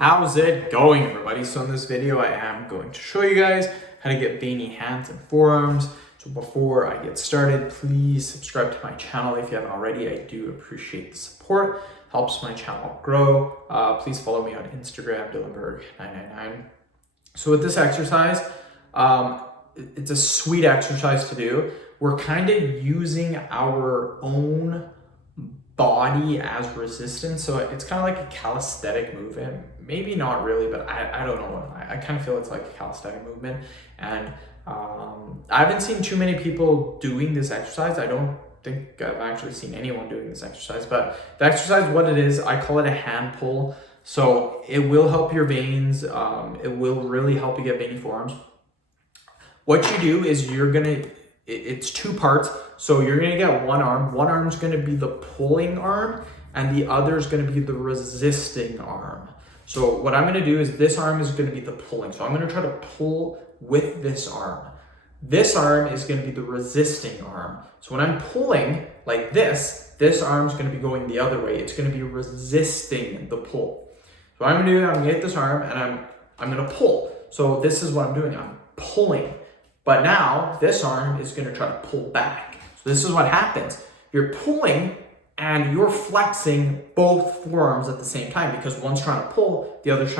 How's it going, everybody? So in this video, I am going to show you guys how to get veiny hands and forearms. So before I get started, please subscribe to my channel if you haven't already. I do appreciate the support. Helps my channel grow. Please follow me on Instagram, Dylanberg999. So with this exercise, it's a sweet exercise to do. We're kind of using our own body as resistance, so it's kind of like a calisthenic movement. Maybe not really, but I don't know. I kind of feel it's like a calisthenic movement, and I haven't seen too many people doing this exercise. I don't think I've actually seen anyone doing this exercise, but the exercise, what it is, I call it a hand pull. So it will help your veins. It will really help you get veiny forearms. What you do is it's two parts. So you're gonna get one arm. One arm is gonna be the pulling arm, and the other is gonna be the resisting arm. So what I'm gonna do is this arm is gonna be the pulling. So I'm gonna try to pull with this arm. This arm is gonna be the resisting arm. So when I'm pulling like this arm is gonna be going the other way. It's gonna be resisting the pull. So what I'm gonna do, I'm gonna get this arm and I'm gonna pull. So this is what I'm doing, I'm pulling. But now this arm is gonna try to pull back. So this is what happens. You're pulling and you're flexing both forearms at the same time because one's trying to pull, one's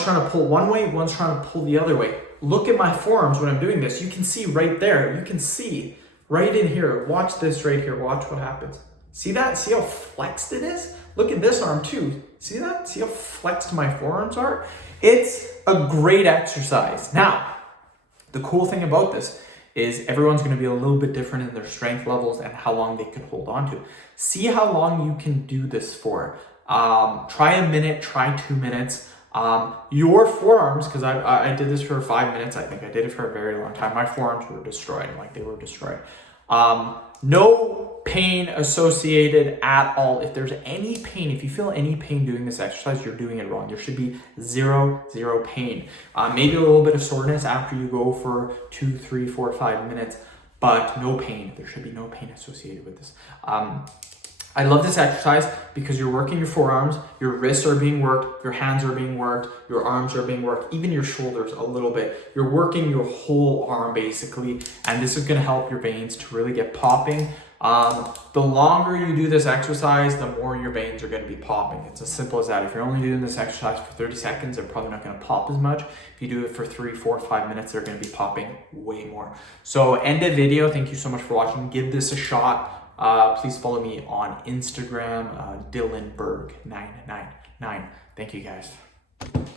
trying to pull one way, one's trying to pull the other way. Look at my forearms when I'm doing this. You can see right there, you can see right in here. Watch this right here, watch what happens. See that? See how flexed it is? Look at this arm too. See that? See how flexed my forearms are? It's a great exercise. Now, the cool thing about this is everyone's going to be a little bit different in their strength levels and how long they can hold on to. See how long you can do this for. Try a minute, try 2 minutes. Your forearms, because I did this for 5 minutes, I think I did it for a very long time. My forearms were destroyed, like they were destroyed. No pain associated at all. If there's any pain, if you feel any pain doing this exercise, you're doing it wrong. There should be zero pain. Maybe a little bit of soreness after you go for 2, 3, 4, 5 minutes, but no pain. There should be no pain associated with this. I love this exercise because you're working your forearms, your wrists are being worked, your hands are being worked, your arms are being worked, even your shoulders a little bit. You're working your whole arm basically, and this is gonna help your veins to really get popping. The longer you do this exercise, the more your veins are gonna be popping. It's as simple as that. If you're only doing this exercise for 30 seconds, they're probably not gonna pop as much. If you do it for 3, 4, 5 minutes, they're gonna be popping way more. So end of video, thank you so much for watching. Give this a shot. Please follow me on Instagram, Dylanberg999. Thank you guys.